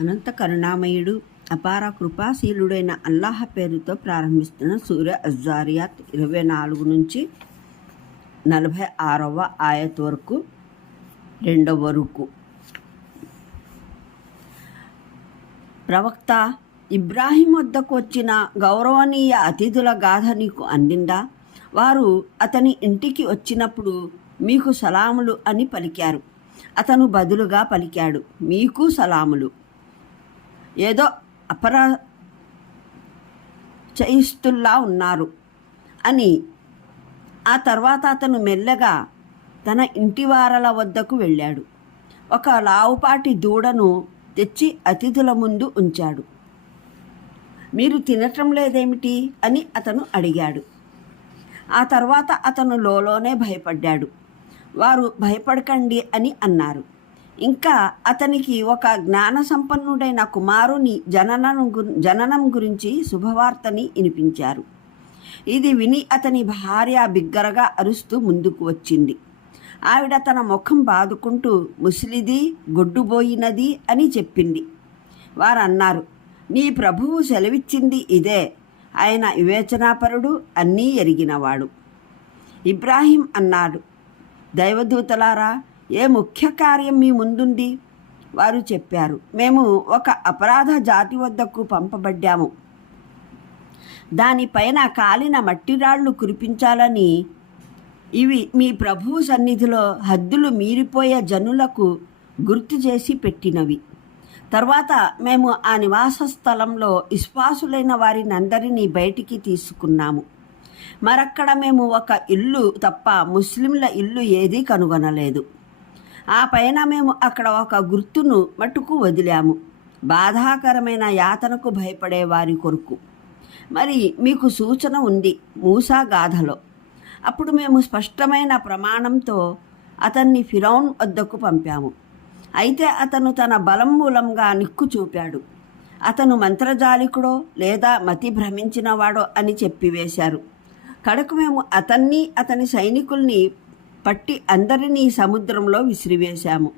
అనంత కరుణామయుడు అపార కృపాశీలుడైన అల్లాహ్ పేరుతో ప్రారంభిస్తున్న సూర్య అజ్జారియాత్ 24 నుంచి 46వ ఆయత్ వరకు 2వ రుకు. ప్రవక్త ఇబ్రాహీం వద్దకు వచ్చిన గౌరవనీయ అతిథుల గాథ నీకు అందిందా? వారు అతని ఇంటికి వచ్చినప్పుడు మీకు సలాములు అని పలికారు. అతను బదులుగా పలికాడు, మీకు సలాములు. ఏదో చేయిస్తుల్లా ఉన్నారు అని. ఆ తర్వాత అతను మెల్లగా తన ఇంటివారల వద్దకు వెళ్ళాడు. ఒక లావుపాటి దూడను తెచ్చి అతిథుల ముందు ఉంచాడు. మీరు తినటం లేదేమిటి అని అతను అడిగాడు. ఆ తర్వాత అతను లోలోనే భయపడ్డాడు. వారు భయపడకండి అని అన్నారు. ఇంకా అతనికి ఒక జ్ఞాన సంపన్నుడైన కుమారుని జననం గురించి శుభవార్తని వినిపించారు. ఇది విని అతని భార్య బిగ్గరగా అరుస్తూ ముందుకు వచ్చింది. ఆవిడ తన ముఖం బాదుకుంటూ ముసిలిది గొడ్డుబోయినది అని చెప్పింది. వారన్నారు, నీ ప్రభువు సెలవిచ్చింది ఇదే. ఆయన వివేచనాపరుడు, అన్నీ ఎరిగినవాడు. ఇబ్రాహీం అన్నాడు, దైవదూతలారా, ఏ ముఖ్య కార్యం మీ ముందుంది? వారు చెప్పారు, మేము ఒక అపరాధ జాతి వద్దకు పంపబడ్డాము. దానిపైన కాలిన మట్టిరాళ్లు కురిపించాలని ఇవి మీ ప్రభువు సన్నిధిలో హద్దులు మీరిపోయే జనులకు గుర్తు చేసి పెట్టినవి. తర్వాత మేము ఆ నివాస స్థలంలో విశ్వాసులైన వారినందరినీ బయటికి తీసుకున్నాము. మరక్కడ మేము ఒక ఇల్లు తప్ప ముస్లింల ఇల్లు ఏదీ కనుగొనలేదు. ఆ పైన మేము అక్కడ ఒక గుర్తును మట్టుకు వదిలాము, బాధాకరమైన యాతనకు భయపడే వారి కొరకు. మరి మీకు సూచన ఉంది మూసా గాథలో. అప్పుడు మేము స్పష్టమైన ప్రమాణంతో అతన్ని ఫిరౌన్ వద్దకు పంపాము. అయితే అతను తన బలం మూలంగా నిక్కు చూపాడు. అతను మంత్రజాలికుడో లేదా మతి భ్రమించినవాడో అని చెప్పివేశారు. కడకు మేము అతన్ని అతని సైనికుల్ని పట్టి అందరినీ సముద్రంలో విసిరివేశాము.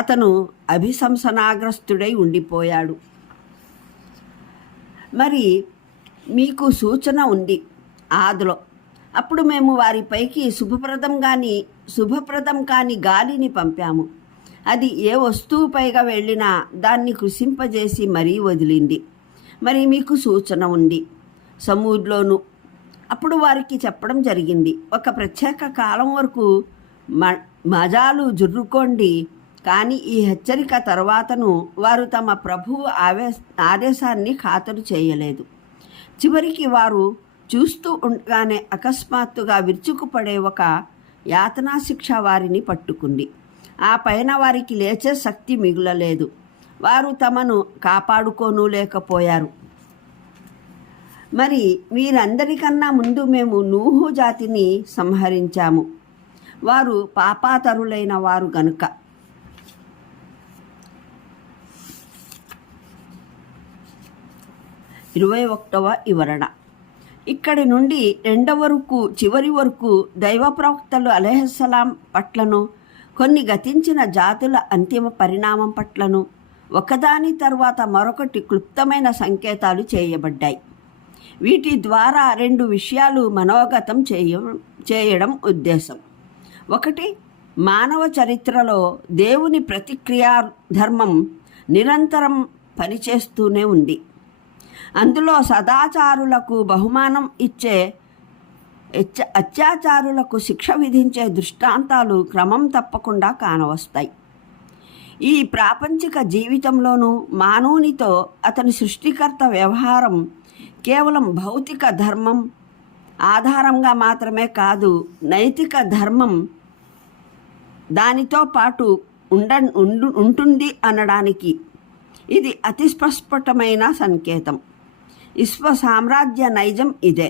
అతను అభిశంసనాగ్రస్తుడై ఉండిపోయాడు. మరి మీకు సూచన ఉంది ఆదిలో. అప్పుడు మేము వారిపైకి శుభప్రదం కాని గాలిని పంపాము. అది ఏ వస్తువు పైగా వెళ్ళినా దాన్ని కృషింపజేసి మరీ వదిలింది. మరి మీకు సూచన ఉంది సమూద్లోను. అప్పుడు వారికి చెప్పడం జరిగింది, ఒక ప్రత్యేక కాలం వరకు మజాలు జుర్రుకోండి. కానీ ఈ హెచ్చరిక తర్వాతను వారు తమ ప్రభువు ఆదేశాన్ని ఖాతరు చేయలేదు. చివరికి వారు చూస్తూ ఉండగానే అకస్మాత్తుగా విరుచుకుపడే ఒక యాతనా శిక్ష వారిని పట్టుకుంది. ఆ పైన వారికి లేచే శక్తి మిగులలేదు. వారు తమను కాపాడుకోను లేకపోయారు. మరి వీరందరికన్నా ముందు మేము నూహు జాతిని సంహరించాము. వారు పాపాతరులైన వారు గనుక. ఇరవై 21వ వివరణ. ఇక్కడి నుండి 2వ రుకు చివరి వరకు దైవ ప్రవక్తలు అలైహిస్సలాం పట్లను, కొన్ని గతించిన జాతుల అంతిమ పరిణామం పట్లను ఒకదాని తర్వాత మరొకటి క్లుప్తమైన సంకేతాలు చేయబడ్డాయి. వీటి ద్వారా 2 విషయాలు మనోగతం చేయడం ఉద్దేశం. ఒకటి, మానవ చరిత్రలో దేవుని ప్రతిక్రియా ధర్మం నిరంతరం పనిచేస్తూనే ఉంది. అందులో సదాచారులకు బహుమానం ఇచ్చే, అత్యాచారులకు శిక్ష విధించే దృష్టాంతాలు క్రమం తప్పకుండా కానవస్తాయి. ఈ ప్రాపంచిక జీవితంలోనూ మానవునితో అతని సృష్టికర్త వ్యవహారం కేవలం భౌతిక ధర్మం ఆధారంగా మాత్రమే కాదు, నైతిక ధర్మం దానితో పాటు ఉంటుంది అనడానికి ఇది అతి స్పష్టమైన సంకేతం. విశ్వ సామ్రాజ్య నైజం ఇదే.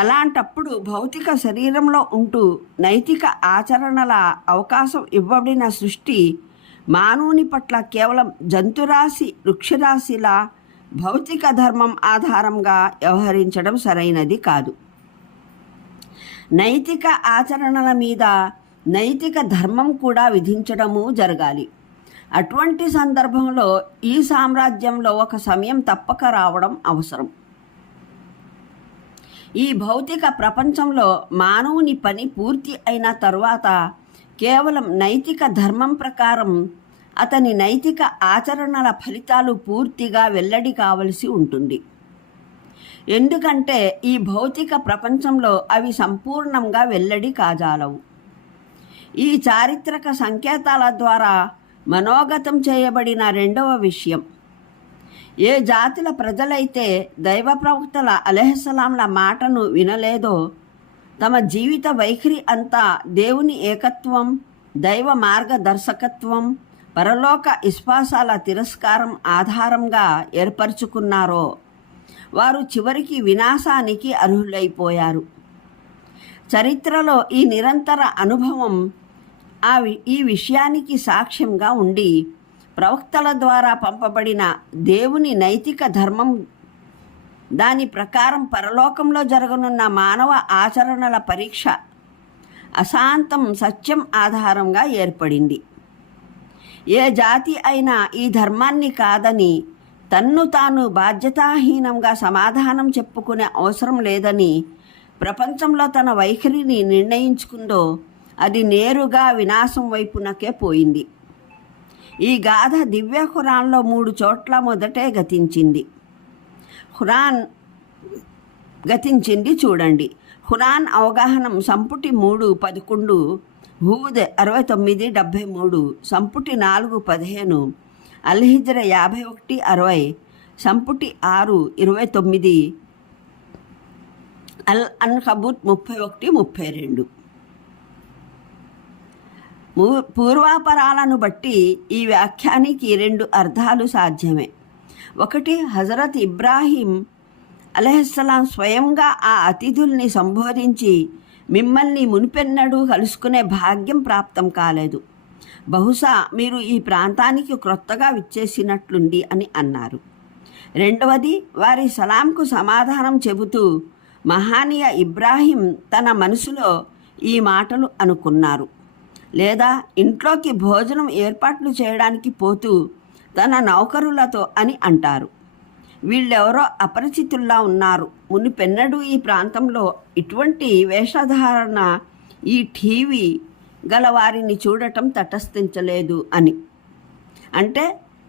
అలాంటప్పుడు భౌతిక శరీరంలో ఉంటూ నైతిక ఆచరణల అవకాశం ఇవ్వబడిన సృష్టి మానవుని పట్ల కేవలం జంతురాశి వృక్షరాశిలా భౌతిక ధర్మం ఆధారంగా వ్యవహరించడం సరైనది కాదు. నైతిక ఆచరణల మీద నైతిక ధర్మం కూడా విధించడము జరగాలి. అటువంటి సందర్భంలో ఈ సామ్రాజ్యంలో ఒక సమయం తప్పక రావడం అవసరం. ఈ భౌతిక ప్రపంచంలో మానవుని పని పూర్తి అయిన తరువాత కేవలం నైతిక ధర్మం ప్రకారం అతని నైతిక ఆచరణల ఫలితాలు పూర్తిగా వెల్లడి కావలసి ఉంటుంది. ఎందుకంటే ఈ భౌతిక ప్రపంచంలో అవి సంపూర్ణంగా వెల్లడి కాజాలవు. ఈ చారిత్రక సంకేతాల ద్వారా మనోగతం చేయబడిన రెండవ విషయం, ఏ జాతుల ప్రజలైతే దైవ ప్రవక్తల అలైహిస్సలాంల మాటను వినలేదో తమ జీవిత వైఖరి అంతా దేవుని ఏకత్వం, దైవ మార్గదర్శకత్వం, పరలోక విశ్వాసాల తిరస్కారం ఆధారంగా ఏర్పరచుకున్నారో వారు చివరికి వినాశానికి అర్హులైపోయారు. చరిత్రలో ఈ నిరంతర అనుభవం ఈ విషయానికి సాక్ష్యంగా ఉండి ప్రవక్తల ద్వారా పంపబడిన దేవుని నైతిక ధర్మం దాని ప్రకారం పరలోకంలో జరగనున్న మానవ ఆచరణల పరీక్ష అశాంతం సత్యం ఆధారంగా ఏర్పడింది. ఏ జాతి అయినా ఈ ధర్మాన్ని కాదని తన్ను తాను బాధ్యతాహీనంగా సమాధానం చెప్పుకునే అవసరం లేదని ప్రపంచంలో తన వైఖరిని నిర్ణయించుకుందో అది నేరుగా వినాశం వైపునకే పోయింది. ఈ గాథ దివ్య ఖురాన్లో 3 చోట్ల మొదటే గతించింది చూడండి. ఖురాన్ అవగాహనం సంపుటి 3:11, హూద్ 69:73, సంపుటి 4:15, అల్-హిజ్ర 51:60, సంపుటి 6:29, అల్-అన్కబూత్ 31:32. పూర్వాపరాలను బట్టి ఈ వ్యాఖ్యానికి 2 అర్థాలు సాధ్యమే. ఒకటి, హజరత్ ఇబ్రాహీం అలైహిస్సలాం స్వయంగా ఆ అతిథుల్ని సంబోధించి మిమ్మల్ని మునిపెన్నడూ కలుసుకునే భాగ్యం ప్రాప్తం కాలేదు, బహుశా మీరు ఈ ప్రాంతానికి క్రొత్తగా విచ్చేసినట్లుంది అని అన్నారు. రెండవది, వారి సలాంకు సమాధానం చెబుతూ మహానీయ ఇబ్రాహీం తన మనసులో ఈ మాటలు అనుకున్నారు. లేదా ఇంట్లోకి భోజనం ఏర్పాట్లు చేయడానికి పోతూ తన నౌకరులతో అని అంటారు, వీళ్ళెవరో అపరిచితుల్లా ఉన్నారు, మునిపెన్నడూ ఈ ప్రాంతంలో ఇటువంటి వేషధారణ ఈ టీవీ గల వారిని చూడటం తటస్థించలేదు అని. అంటే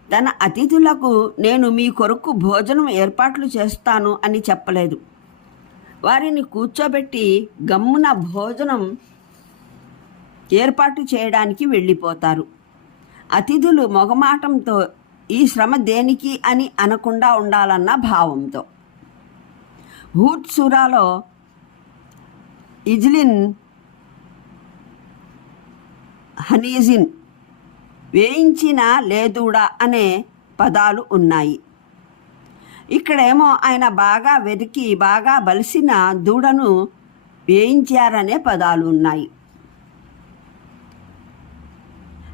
తన అతిథులకు నేను మీ కొరకు భోజనం ఏర్పాట్లు చేస్తాను అని చెప్పలేదు. వారిని కూర్చోబెట్టి గమ్మున భోజనం ఏర్పాటు చేయడానికి వెళ్ళిపోతారు. అతిథులు మొగమాటంతో ఈ శ్రమ దేనికి అని అనకుండా ఉండాలన్న భావంతో. హూద్ సూరాలో ఇజ్లిన్, హనీజిన్, వేయించిన లేదూడా అనే పదాలు ఉన్నాయి. ఇక్కడేమో ఆయన బాగా వెతికి బాగా బలిసిన దూడను వేయించారనే పదాలు ఉన్నాయి.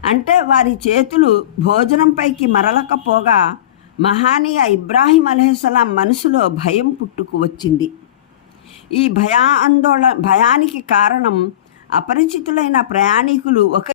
అంటే వారి చేతులు భోజనంపైకి మరలకపోగా మహానీయ ఇబ్రాహీం అలైహిస్సలాం మనసులో భయం పుట్టుకు వచ్చింది. ఈ భయానికి కారణం అపరిచితులైన ప్రయాణికులు